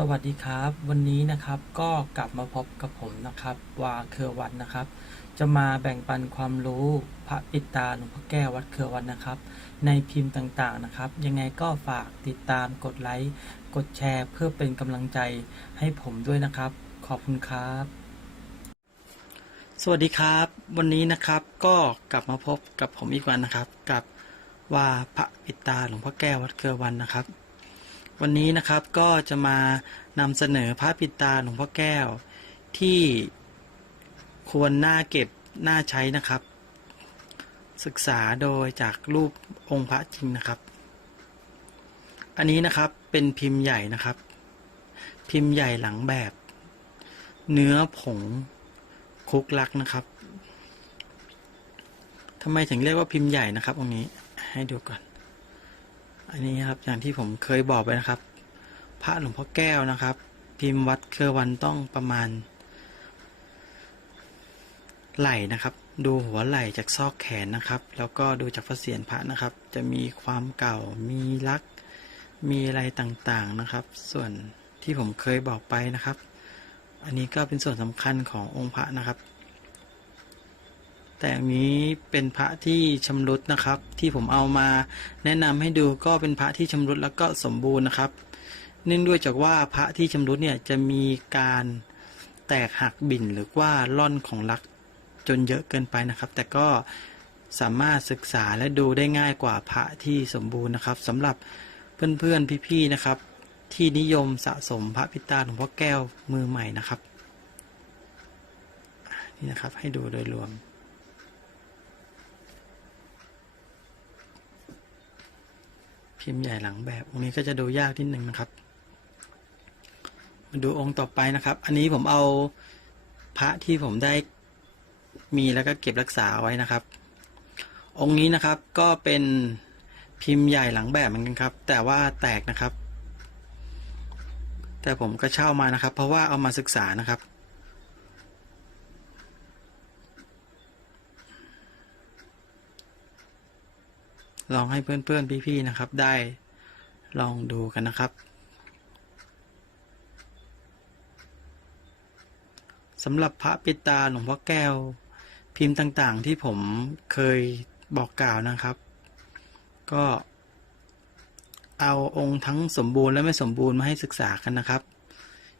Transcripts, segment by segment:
สวัสดีครับ วันนี้นะครับก็กลับมาพบกับผมนะครับวาเครือวันนะครับ จะมาแบ่งปันความรู้พระปิดตาหลวงพ่อแก้ววัดเครือวันนะครับ ในพิมพ์ต่างๆนะครับ ยังไงก็ฝากติดตามกดไลค์กดแชร์เพื่อเป็นกำลังใจให้ผมด้วยนะครับ ขอบคุณครับ สวัสดีครับ วันนี้นะครับก็กลับมาพบกับผมอีกวันนะครับ กับว่าพระปิดตาหลวงพ่อแก้ววัดเครือวันนะครับ วันนี้นะครับก็จะมานำเสนอพระปิดตาหลวงพ่อแก้ว ที่ควรน่าเก็บน่าใช้นะครับ ศึกษาโดยจากรูปองค์พระจริงนะครับ อันนี้นะครับเป็นพิมพ์ใหญ่นะครับ พิมพ์ใหญ่หลังแบบ เนื้อผงคลุกลักนะครับทำไมถึงเรียกว่าพิมพ์ใหญ่นะครับตรงนี้ให้ดูก่อน อันนี้ครับอย่างที่ผมเคยบอกไปนะครับ พระหลวงพ่อแก้วนะครับ พิมพ์วัดเครือวันต้องประมาณ ไหล่นะครับ ดูหัวไหล่จากซอกแขนนะครับ แล้วก็ดูจากพระเศียรพระนะครับ จะมีความเก่ามีลัก มีอะไรต่างๆนะครับ ส่วนที่ผมเคยบอกไปนะครับ อันนี้ก็เป็นส่วนสำคัญขององค์พระนะครับ แต่อันนี้เป็นพระที่ชำรุดนะครับ ที่ผมเอามาแนะนำให้ดูก็เป็นพระที่ชำรุดแล้วก็สมบูรณ์นะครับ เนื่องด้วยจากว่าพระที่ชำรุดเนี่ยจะมีการแตกหักบิ่นหรือว่าล่อนของลักจนเยอะเกินไปนะครับ แต่ก็สามารถศึกษาและดูได้ง่ายกว่าพระที่สมบูรณ์นะครับสำหรับเพื่อนๆพี่ๆนะครับ ที่นิยมสะสมพระพิตาหลวงพ่อแก้วมือใหม่นะครับนี่นะครับให้ดูโดยรวม พิมพ์ใหญ่หลังแบบองค์นี้ก็จะดูยากนิดหนึ่งนะครับมาดูองค์ต่อไปนะครับ อันนี้ผมเอาพระที่ผมได้มีแล้วก็เก็บรักษาไว้นะครับ องค์นี้นะครับก็เป็นพิมพ์ใหญ่หลังแบบเหมือนกันครับ แต่ว่าแตกนะครับ แต่ผมก็เช่ามานะครับ เพราะว่าเอามาศึกษานะครับ ลองให้เพื่อนๆ พี่ๆ นะครับ ได้ลองดูกันนะครับสำหรับพระปิตาหลวงพ่อแก้ว พิมพ์ต่างๆ ที่ผมเคยบอกกล่าวนะครับ ก็เอาองค์ทั้งสมบูรณ์และไม่สมบูรณ์มาให้ศึกษากันนะครับ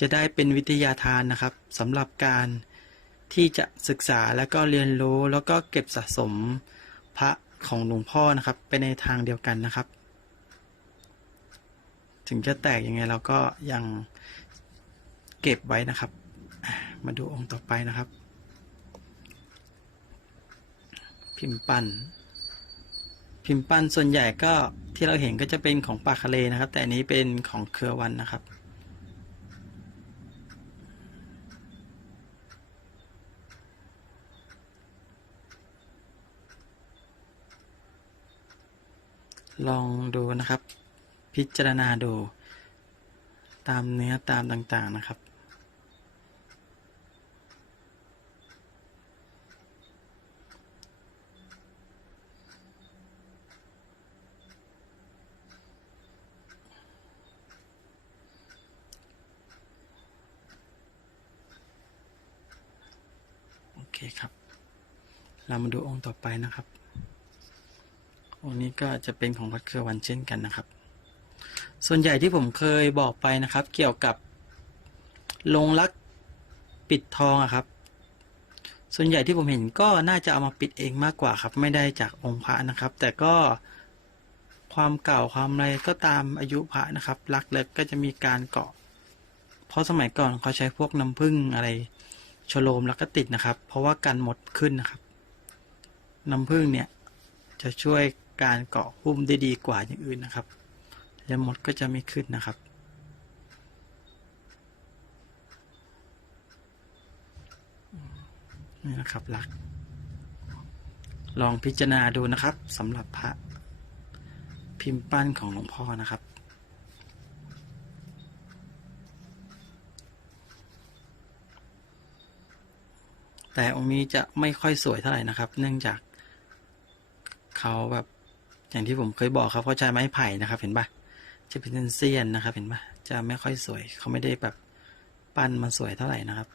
จะได้เป็นวิทยาทานนะครับสำหรับการที่จะศึกษาแล้วก็เรียนรู้แล้วก็เก็บสะสมพระ ของหลวงพ่อนะครับ ไปในทางเดียวกันนะครับ ถึงจะแตกยังไงเราก็ยังเก็บไว้นะครับ มาดูองค์ต่อไปนะครับ พิมพ์ปั้น พิมพ์ปั้นส่วนใหญ่ก็ที่เราเห็นก็จะเป็นของปากคาเลนะครับ แต่นนี้เป็นของเครือวันนะครับ ลองดูนะครับ พิจารณาดู ตามเนื้อตามต่างๆนะครับ โอเคครับ เรามาดูองค์ต่อไปนะครับ องค์นี้ก็จะเป็นของวัดเครือวันเช่นกันนะครับ ส่วนใหญ่ที่ผมเคยบอกไปนะครับ เกี่ยวกับลงลักปิดทองอะครับ ส่วนใหญ่ที่ผมเห็นก็น่าจะเอามาปิดเองมากกว่าครับ ไม่ได้จากองค์พระนะครับ แต่ก็ความเก่าความอะไรก็ตามอายุพระนะครับ ลักเล็กก็จะมีการเกาะ เพราะสมัยก่อนเขาใช้พวกน้ำผึ้งอะไรชโลมแล้วก็ติดนะครับ เพราะว่ากันหมดขึ้นนะครับ น้ำผึ้งเนี่ยจะช่วย การเกาะหุ้มได้ดีกว่าอย่างอื่นนะครับ และมดก็จะไม่ขึ้นนะครับ นี่นะครับหลัก ลองพิจารณาดูนะครับสำหรับพระพิมพ์ปั้นของหลวงพ่อนะครับแต่องค์นี้จะไม่ค่อยสวยเท่าไหร่นะครับ เนื่องจากเขาแบบ อย่างที่ผมเคยบอกครับเขาใช้ไม้ไผ่นะครับ เห็นปะจะเป็นเสี้ยนๆนะครับ เห็นปะจะไม่ค่อยสวยเขาไม่ได้แบบปั้นมาสวยเท่าไหร่นะครับ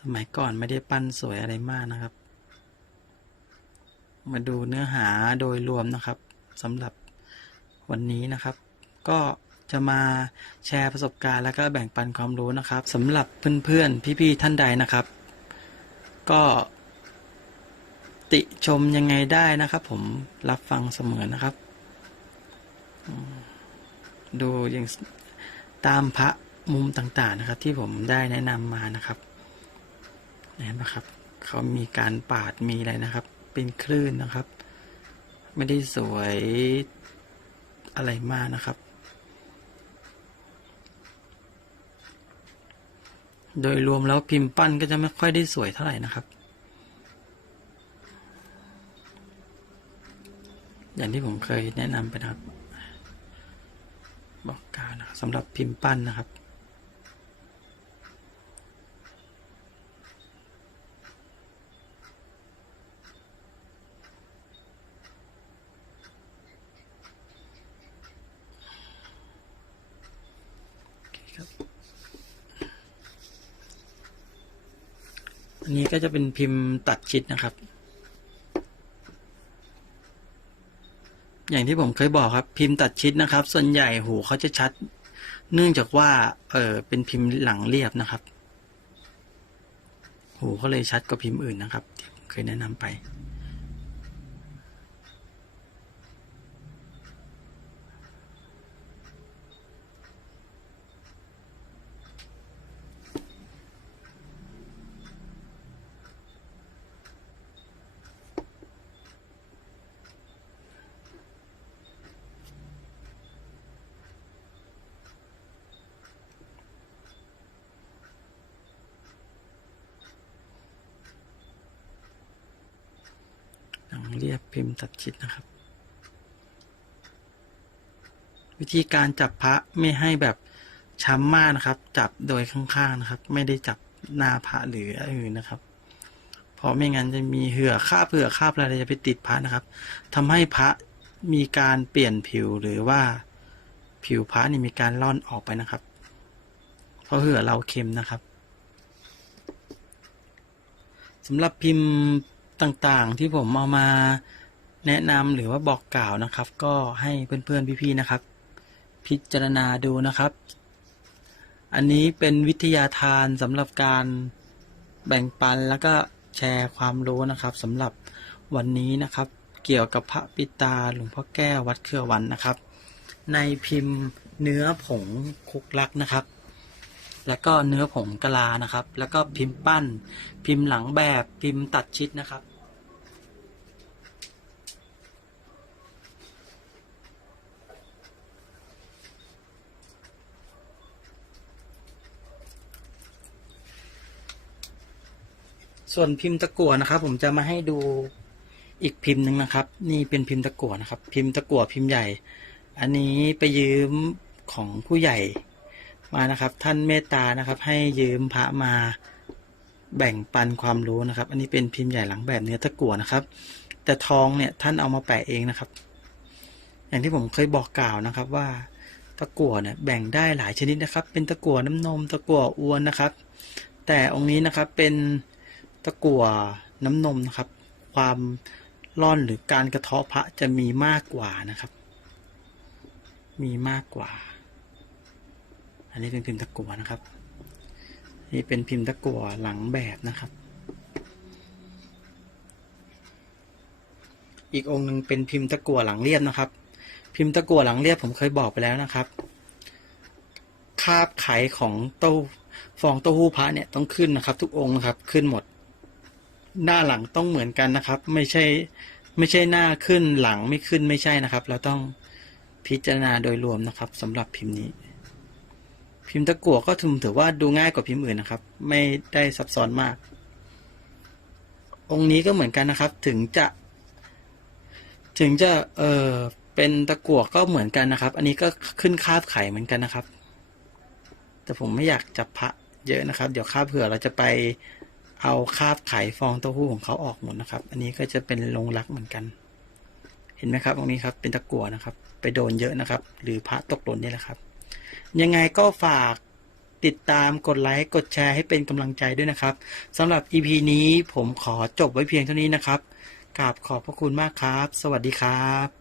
สมัยก่อนไม่ได้ปั้นสวยอะไรมากนะครับ มาดูเนื้อหาโดยรวมนะครับสำหรับวันนี้นะครับ ก็จะมาแชร์ประสบการณ์แล้วก็แบ่งปันความรู้นะครับสำหรับเพื่อนๆพี่ๆท่านใดนะครับ ก็ ติชมยังไงได้นะครับ ผมรับฟังเสมอนะครับ ดูอย่างตามพระมุมต่างๆนะครับ ที่ผมได้แนะนำมานะครับเห็นไหมครับ เขามีการปาดมีอะไรนะครับ เป็นคลื่นนะครับ ไม่ได้สวยอะไรมากนะครับ โดยรวมแล้วพิมพ์ปั้นก็จะไม่ค่อยได้สวยเท่าไหร่นะครับ อย่างที่ผมเคยแนะนำไปนะครับบอกกาวนะครับสำหรับพิมพ์ปั้นนะครับโอเคครับ อันนี้ก็จะเป็นพิมพ์ตัดชิดนะครับ อย่างที่ผมเคยบอกครับ พิมพ์ตัดชิดนะครับ ส่วนใหญ่หูเขาจะชัด เนื่องจากว่า เออเป็นพิมพ์หลังเรียบนะครับ หูเขาเลยชัดกว่าพิมพ์อื่นนะครับ เคยแนะนำไป เรียบพิมพ์ตัดชิดนะครับ วิธีการจับพระไม่ให้แบบช้ำมากนะครับ จับโดยข้างๆนะครับ ไม่ได้จับหน้าพระหรืออื่นนะครับ เพราะไม่งั้นจะมีเหือคาบเหือคาบอะไรจะไปติดพระนะครับทำให้พระมีการเปลี่ยนผิวหรือว่าผิวพระนี่มีการล่อนออกไปนะครับ เพราะเหือเราเค็มนะครับสำหรับพิมพ์ ต่างๆ ที่ผมเอามาแนะนำหรือว่าบอกกล่าวนะครับ ก็ให้เพื่อนๆพี่ๆนะครับ พิจารณาดูนะครับ อันนี้เป็นวิทยาทานสำหรับการแบ่งปันแล้วก็แชร์ความรู้นะครับสำหรับวันนี้นะครับ เกี่ยวกับพระปิตาหลวงพ่อแก้ววัดเครือวันนะครับ ในพิมพ์เนื้อผงคุกลักนะครับ แล้วก็เนื้อผงกะลานะครับ แล้วก็พิมพ์ปั้น พิมพ์หลังแบบพิมพ์ตัดชิดนะครับ ส่วนพิมพ์ตะกั่วนะครับ ผมจะมาให้ดูอีกพิมพ์หนึ่งนะครับ นี่เป็นพิมพ์ตะกั่วนะครับ พิมพ์ตะกั่วพิมพ์ใหญ่ อันนี้ไปยืมของผู้ใหญ่มานะครับ ท่านเมตตานะครับ ให้ยืมพระมาแบ่งปันความรู้นะครับ อันนี้เป็นพิมพ์ใหญ่หลังแบบเนื้อตะกั่วนะครับ แต่ทองเนี่ยท่านเอามาแปะเองนะครับ อย่างที่ผมเคยบอกกล่าวนะครับว่าตะกั่วเนี่ยแบ่งได้หลายชนิดนะครับ เป็นตะกั่วน้ำนมตะกั่วอ้วนนะครับ แต่องค์นี้นะครับเป็น ตะกั่วน้ำนมนะครับ ความร่อนหรือการกระเทาะพระจะมีมากกว่านะครับ มีมากกว่า อันนี้เป็นพิมพ์ตะกั่วนะครับ นี่เป็นพิมพ์ตะกั่วหลังแบบนะครับ อีกองค์หนึ่งเป็นพิมพ์ตะกั่วหลังเรียบนะครับ พิมพ์ตะกั่วหลังเรียบผมเคยบอกไปแล้วนะครับ คาบไขของเต้าฟองเต้าหู้พระเนี่ยต้องขึ้นนะครับ ทุกองค์นะครับ ขึ้นหมด หน้าหลังต้องเหมือนกันนะครับ ไม่ใช่ไม่ใช่หน้าขึ้นหลังไม่ขึ้นไม่ใช่นะครับ เราต้องพิจารณาโดยรวมนะครับสำหรับพิมพ์นี้ พิมพ์ตะกั่วก็ถือถือว่าดูง่ายกว่าพิมพ์อื่นนะครับ ไม่ได้ซับซ้อนมาก องค์นี้ก็เหมือนกันนะครับ ถึงจะ ถึงจะเออเป็นตะกั่วก็เหมือนกันนะครับ อันนี้ก็ขึ้นคาบไข่เหมือนกันนะครับ แต่ผมไม่อยากจับพระเยอะนะครับ เดี๋ยวคาบเผื่อเราจะไป เอาคาบไข่ฟองเต้าหู้ของเขาออกหมดนะครับ อันนี้ก็จะเป็นลงรักเหมือนกัน เห็นไหมครับตรงนี้ครับเป็นตะกั่วนะครับ ไปโดนเยอะนะครับ หรือพระตกหล่นนี่แหละครับ ยังไงก็ฝากติดตามกดไลค์กดแชร์ให้เป็นกำลังใจด้วยนะครับสำหรับ EP นี้ผมขอจบไว้เพียงเท่านี้นะครับกราบขอบพระคุณมากครับ สวัสดีครับ